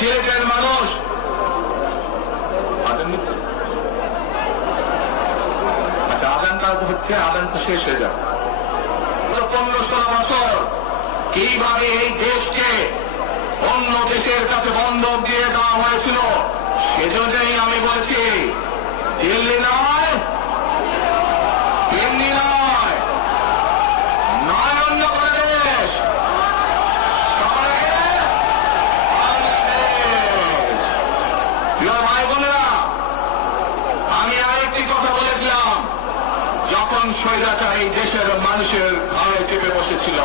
সিলেটের মানুষ আদান নিচ্ছে। আচ্ছা, আদানটা হচ্ছে, আদান তো শেষ হয়ে যাবে। 15-16 বছর কিভাবে এই দেশকে অন্য দেশের কাছে বন্ধক দিয়ে দেওয়া হয়েছিল, সেজন্যই আমি বলছি দিল্লি নয়, দিল্লি নয়, নয় অন্য কোন দেশ, সবাইকে বাংলাদেশ। প্রিয় ভাই বোনেরা, আমি আরেকটি কথা বলেছিলাম, যখন স্বৈরাচার এই দেশের মানুষের ঘাড়ে চেপে বসেছিল,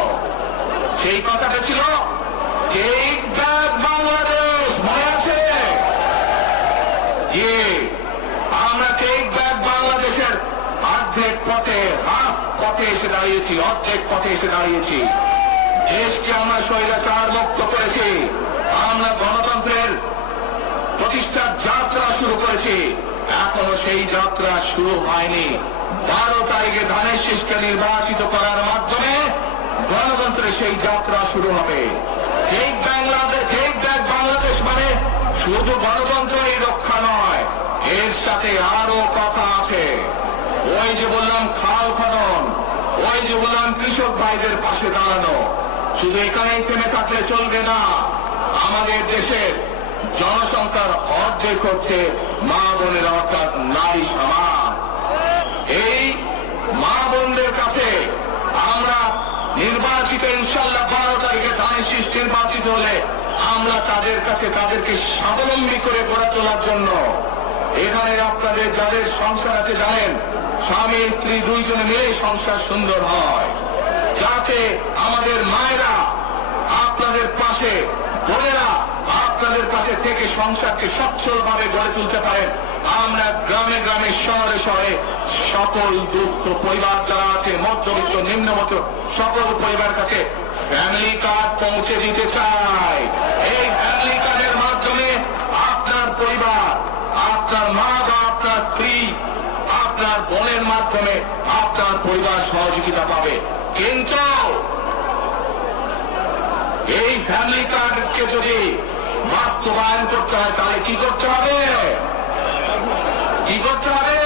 সেই কথাটা ছিল টেক ব্যাক বাংলাদেশ। মনে আছে যে আমরা টেক ব্যাক বাংলাদেশের অর্ধেক পথে, হাফ পথে এসে দাঁড়িয়েছি, অর্ধেক পথে এসে দাঁড়িয়েছি। দেশকে আমরা স্বৈরাচার মুক্ত করেছি, আমরা গণতন্ত্রের প্রতিষ্ঠার যাত্রা শুরু করেছি। এখনো সেই যাত্রা শুরু হয়নি। 12 তারিখে ধানের শীষকে নির্বাচিত করার মাধ্যমে গণতন্ত্রের সেই যাত্রা শুরু হবে। টেক ব্যাক বাংলাদেশ মানে শুধু গণতন্ত্রের রক্ষা নয়, এর সাথে আরো কথা আছে। ওই যে বললাম খাল খনন, ওই যে বললাম কৃষক ভাইদের পাশে দাঁড়ানো, শুধু এখানেই থেমে থাকলে চলবে না। আমাদের দেশের জনসংখ্যার অর্ধেক হচ্ছে মা বোনেরা, অর্থাৎ নারী সমাজ। এই মা বোনদের কাছে আমরা নির্বাচিত, ইনশাল্লাহ 12 তারিখে ধানের শীষ নির্বাচিত হলে আমরা তাদের কাছে তাদেরকে স্বাবলম্বী করে গড়ে তোলার জন্য, এখানে আপনাদের যাদের সংসার আছে জানেন, স্বামী স্ত্রী দুইজনে মিলে সংসার সুন্দর হয়, যাতে আমাদের মায়েরা আপনাদের পাশে, বোনেরা আপনাদের পাশে থেকে সংসারকে সচ্ছলভাবে গড়ে তুলতে পারেন। আমরা গ্রামে গ্রামে, শহরে শহরে সকল দুস্থ পরিবার যারা আছে, মধ্যবিত্ত নিম্নমত সকল পরিবার কাছে ফ্যামিলি কার্ড পৌঁছে দিতে চাই। এই ফ্যামিলি কার্ডের মাধ্যমে আপনার পরিবার, আপনার মা বা আপনার স্ত্রী, আপনার বোনের মাধ্যমে আপনার পরিবার সহযোগিতা পাবে। কিন্তু এই ফ্যামিলি কার্ডকে যদি বাস্তবায়ন করতে হয়, তাহলে কি করতে হবে? কি করতে হবে?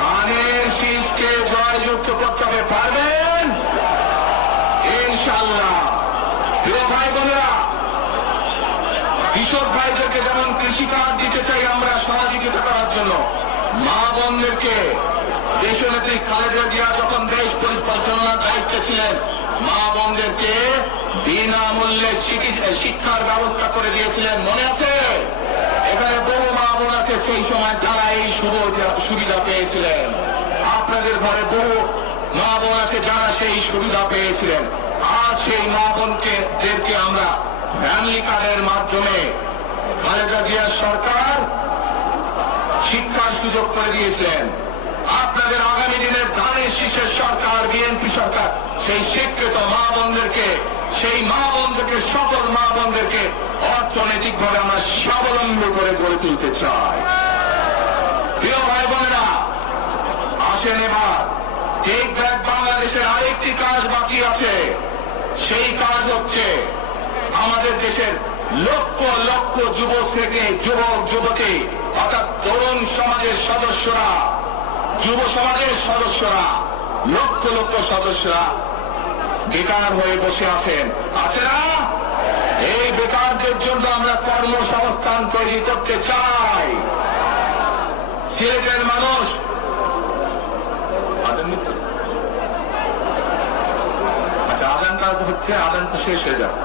ধানের শীষকে জয়যুক্ত করতে হবে। পারবেন ইনশাল্লাহ। প্রিয় ভাই বোনেরা, কৃষক ভাইদেরকে যেমন কৃষি কার্ড দিতে চাই আমরা সহযোগিতা করার জন্য, মা বোনদেরকে দেশনেত্রী খালেদা জিয়া যখন দেশ পরিচালনার দায়িত্বে ছিলেন, মা বোনদেরকে বিনামূল্যে শিক্ষার ব্যবস্থা করে দিয়েছিলেন। মনে আছে? এখানে বহু মা বোন আছে সেই সময় যারা এই সুবিধা পেয়েছিলেন। আপনাদের ঘরে বহু মা বোন আছে যারা সেই সুবিধা পেয়েছিলেন। আর সেই মা বোনদেরকে আমরা ফ্যামিলি কার্ডের মাধ্যমে খালেদা জিয়ার সরকার শিক্ষার সুযোগ করে দিয়েছিলেন। আপনাদের আগামী দিনের ধানের শীষের সরকার, বিএনপি সরকার, সেই শিক্ষিত মা বোনদেরকে, সেই মা বোনদেরকে, সকল মা বোনদেরকে অর্থনৈতিকভাবে আমরা স্বাবলম্বী করে গড়ে তুলতে চাই। প্রিয় ভাই বোনেরা, আসেন এবার টেক ব্যাক বাংলাদেশের আরেকটি কাজ বাকি আছে। সেই কাজ হচ্ছে আমাদের দেশের লক্ষ লক্ষ যুবক যুবতী, অর্থাৎ তরুণ সমাজের সদস্যরা, যুব সমাজের সদস্যরা, লক্ষ লক্ষ সদস্যরা বেকার হয়ে বসে আছেন, আছে না? এই বেকারদের জন্য আমরা কর্মসংস্থান তৈরি করতে চাই। সিলেটের মানুষ আদান নিচ্ছে। আচ্ছা, আদানটা হচ্ছে, আদান তো শেষ হয়ে যাবে।